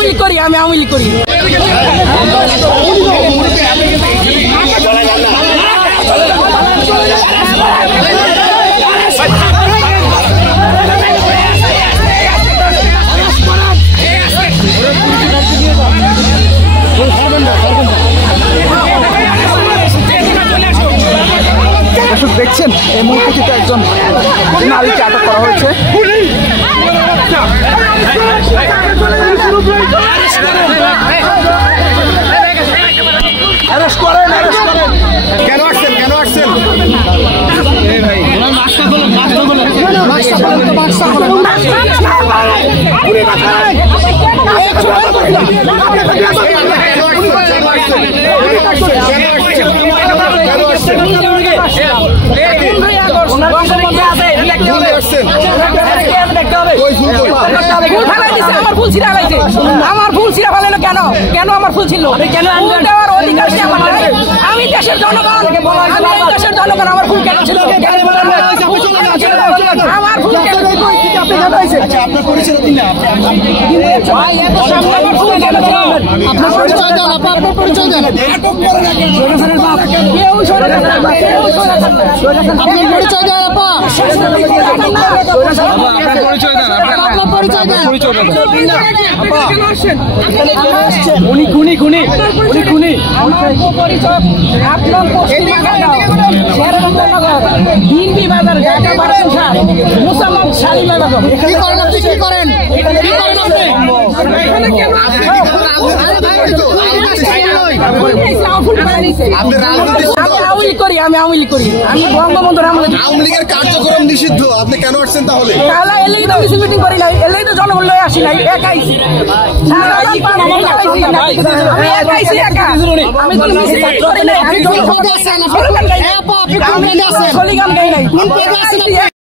আওয়ামী করি, আমি আওয়ামী করি। দেখছেন এই মুহূর্তে কিন্তু একজন নারীকে আটক করা হয়েছে। আমার ফুল ছিঁড়া ফেলে কেন? কেন আমার ফুল ছিল? কেন দেওয়ার অধিকার আমি দেশের জনগণ, দেশের জনগণ আমার ফুল কেন ছিল? আমার ফুল কেন? আপনার পরিচয় দিন না। আপনার পরিচয় দেন, আপনার পরিচয় দেন। আপনার পরিচয় দেন, আমি আওয়ামী করি, আমি বঙ্গবন্ধুর আওয়ামী লীগের কার্যক্রম নিষিদ্ধ। আপনি কেন আসছেন তাহলে? মিটিং করি নাই, এলেই তো জনগণ লয়ে আসি নাই, একাই আমি